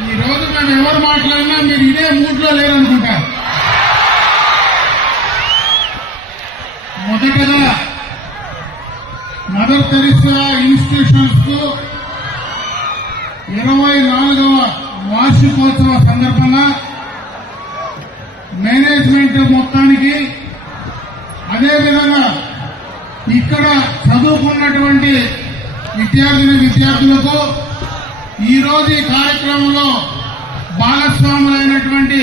ఈ రోజు నన్ను ఎవరు మాట్లాడినా మీరు ఇదే మూడ్లో లేరనుకుంటా. మొదటగా మదర్ తెరిసా ఇన్స్టిట్యూషన్స్కు ఇరవై నాలుగవ వార్షికోత్సవ సందర్భంగా మేనేజ్మెంట్ మొత్తానికి అదేవిధంగా ఇక్కడ చదువుకున్నటువంటి విద్యార్థిని విద్యార్థులకు ఈరోజు ఈ కార్యక్రమంలో భాగస్వాములైనటువంటి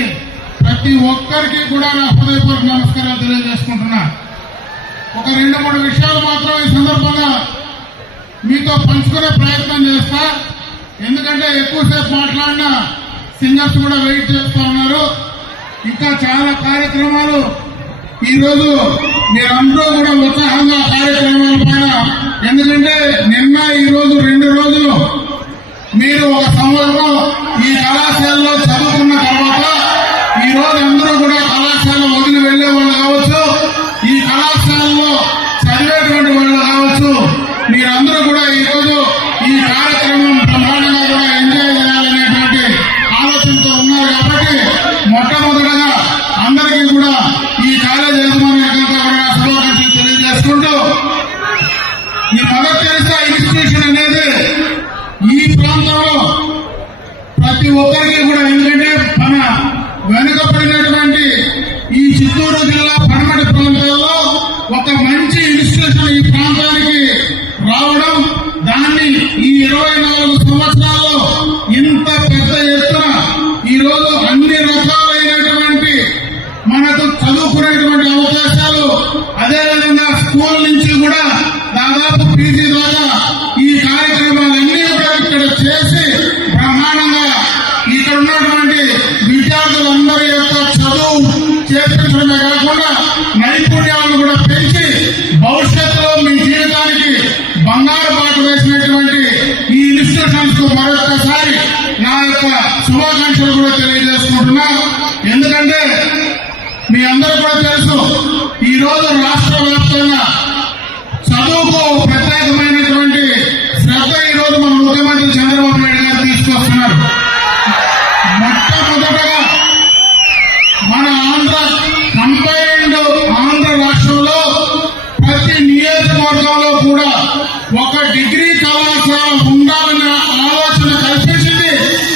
ప్రతి ఒక్కరికి కూడా నా హృదయపూర్వక నమస్కారాలు తెలియజేసుకుంటున్నా. ఒక రెండు మూడు విషయాలు మాత్రం ఈ సందర్భంగా మీతో పంచుకునే ప్రయత్నం చేస్తా. ఎందుకంటే ఎక్కువసేపు మాట్లాడిన సింగర్స్ కూడా వెయిట్ చేస్తూ ఉన్నారు. ఇంకా చాలా కార్యక్రమాలు. ఈ రోజు మీరందరూ కూడా ఉత్సాహంగా కార్యక్రమాల పైన ఎందుకంటే నిన్న ఈ రోజు రెండు రోజులు మీరు ఒక సంవత్సరం ఈ కళాశాలలో చదువుకున్న తర్వాత ఈ రోజు అందరూ కూడా కళాశాల వదిలి వెళ్ళే వాళ్ళు కావచ్చు ఈ కళాశాలలో చదివేటువంటి వాళ్ళు కావచ్చు మీరందరూ కూడా ఈ రోజు ఈ కార్యక్రమం బ్రహ్మాండంగా కూడా ఎంజాయ్ చేయాలనేటువంటి ఆలోచనతో ఉన్నారు కాబట్టి మొట్టమొదటగా అందరికీ కూడా ఈ కాలేజ్ యజమానులకంతా కూడా శుభాకాంక్షలు తెలియజేసుకుంటూ ఈ మదర్ తెరిసా ఇన్స్టిట్యూషన్ అనేది ఈ ప్రాంతంలో ప్రతి ఒక్కరికి కూడా ఎందుకంటే మన వెనుకబడినటువంటి ఈ చిత్తూరు జిల్లా పడమటి ప్రాంతాల్లో ఒక మంచి ఇన్స్టిట్యూషన్ ఈ ప్రాంతానికి రావడం దాన్ని ఈ ఇరవై నాలుగు సంవత్సరాల్లో ఇంత పెద్ద ఎత్తున ఈ రోజు అన్ని రకాలైనటువంటి మనకు చదువుకునేటువంటి అవకాశాలు అదేవిధంగా స్కూల్ నుంచి కూడా దాదాపు పీజీ ద్వారా ఈ కార్యక్రమాలన్నీ కూడా ఇక్కడ చేసి చేపించడమే కాకుండా నైపుణ్యాలను కూడా పెంచి భవిష్యత్తులో మీ జీవితానికి బంగారు బాట వేసినటువంటి ఈ ఇన్స్టిట్యూషన్స్కు మరొకసారి నా యొక్క శుభాకాంక్షలు కూడా తెలియజేసుకుంటున్నా. ఎందుకంటే మీ అందరూ కూడా తెలుసు ఈ రోజు రాష్ట్ర వ్యాప్తంగా చదువుకు ప్రత్యేకమైనటువంటి శ్రద్ధ ఈ రోజు మన ముఖ్యమంత్రి చంద్రబాబు నాయుడు గారు తీసుకొస్తున్నారు. ఒక డిగ్రీ కళాశాల ఉండాలనే ఆలోచన కల్పించింది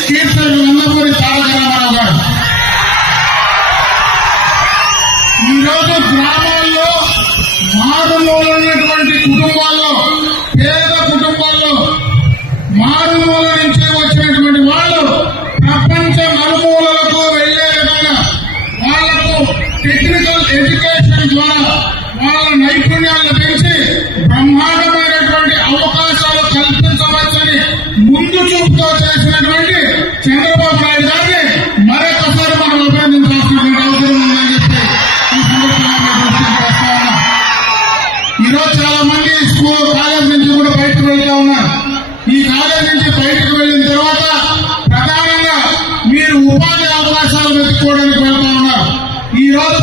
కీర్తన నందమూరి తారక రామారావు గారు. ఈరోజు గ్రామాల్లో మారుమూల ఉన్నటువంటి కుటుంబాల్లో పేద కుటుంబాల్లో మారుమూల నుంచి వచ్చినటువంటి వాళ్ళు ప్రపంచ నలుమూలలకు వెళ్ళే విధంగా వాళ్ళకు టెక్నికల్ ఎడ్యుకేషన్ ద్వారా వాళ్ళ నైపుణ్యాలను పెంచి బ్రహ్మాండ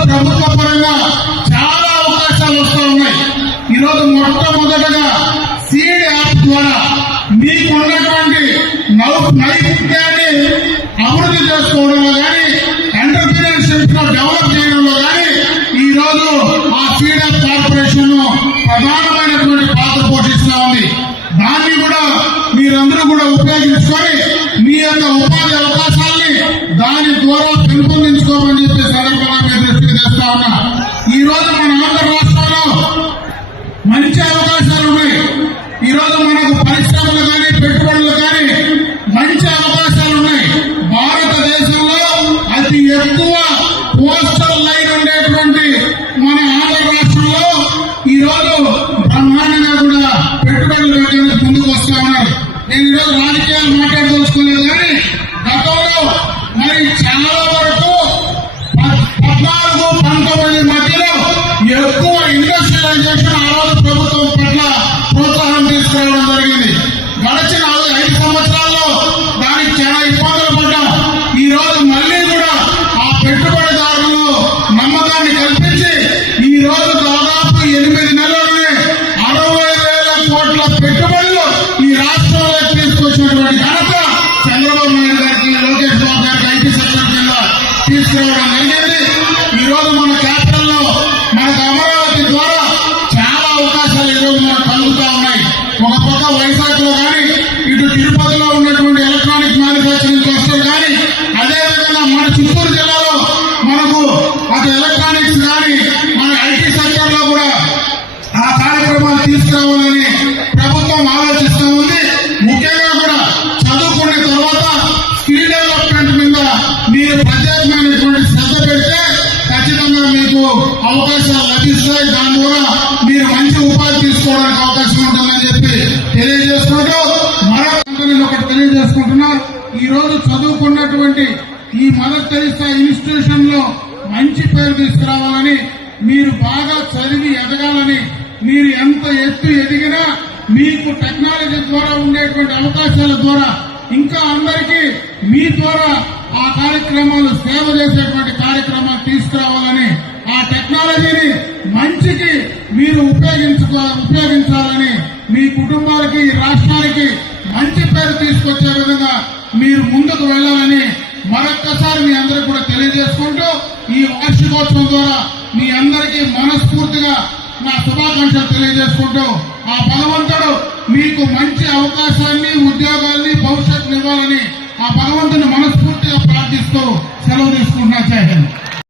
ప్రభుత్వ పరంగా చాలా అవకాశాలు వస్తూ ఉన్నాయి. ఈరోజు మొట్టమొదటగా సీడ్ యాప్ ద్వారా మీకున్నటువంటి నైపుణ్యాన్ని అభివృద్ధి చేసుకోవడంలో కానీ ఎంటర్ప్రీనర్షిప్ డెవలప్ చేయడంలో కానీ ఈరోజు ఆ సీడ్ యాప్ కార్పొరేషన్ ప్రధాన ఉన్నా. ఈ రోజు మన ఆంధ్ర రాష్ట్రంలో మంచి అవకాశాలు ఉన్నాయి. ఈ రోజు మనకు పరిశ్రమలు కానీ పెట్టుబడులు కానీ మంచి అవకాశాలు ఉన్నాయి. భారతదేశంలో అతి ఎక్కువ పోస్టల్ లైన్ ఉండేటువంటి మన ఆంధ్ర రాష్ట్రంలో ఈ రోజు బ్రహ్మాండంగా కూడా పెట్టుబడులు పెట్టడానికి ముందుకు వస్తా ఉన్నారు. నేను ఈరోజు రాజకీయాలు మాట్లాడదలుచుకోలేదు కానీ గతంలో మరి చాలా పద్నాలుగు పంతొమ్మిది మధ్యలో ఎక్కువ ఇండస్ట్రియలైజేషన్ ఆ రోజు ప్రభుత్వం పట్ల ప్రోత్సాహం తీసుకురావడం జరిగింది. గడిచిన మీకు అవకాశాలు లభిస్తాయి. దాని ద్వారా మీరు మంచి ఉపాధి తీసుకోవడానికి అవకాశం ఉంటుందని చెప్పి తెలియజేసుకుంటూ మరొక ఒకటి తెలియజేసుకుంటున్నా ఈ రోజు చదువుకున్నటువంటి ఈ మదర్ తెరిసా ఇన్స్టిట్యూషన్లో మంచి పేరు తీసుకురావాలని మీరు బాగా చదివి ఎదగాలని మీరు ఎంత ఎత్తు ఎదిగినా మీకు టెక్నాలజీ ద్వారా ఉండేటువంటి అవకాశాల ద్వారా ఇంకా అందరికీ మీ ద్వారా ఆ కార్యక్రమాలు సేవ చేసేటువంటి కార్యక్రమాలు తీసుకురావాలని ఆ టెక్నాలజీని మంచికి మీరు ఉపయోగించుకో ఉపయోగించాలని మీ కుటుంబాలకి రాష్ట్రానికి మంచి పేరు తీసుకొచ్చే విధంగా మీరు ముందుకు వెళ్ళాలని మరొక్కసారి మీ అందరికి కూడా తెలియజేసుకుంటూ ఈ వార్షికోత్సవం ద్వారా మీ అందరికీ మనస్ఫూర్తిగా నా శుభాకాంక్షలు తెలియజేసుకుంటూ ఆ భగవంతుడు మీకు మంచి అవకాశాన్ని ఉద్యోగాల్ని భవిష్యత్తు ఇవ్వాలని ఆ భగవంతుని మనస్ఫూర్తిగా ప్రార్థిస్తూ సెలవు తీసుకుంటున్నా. జై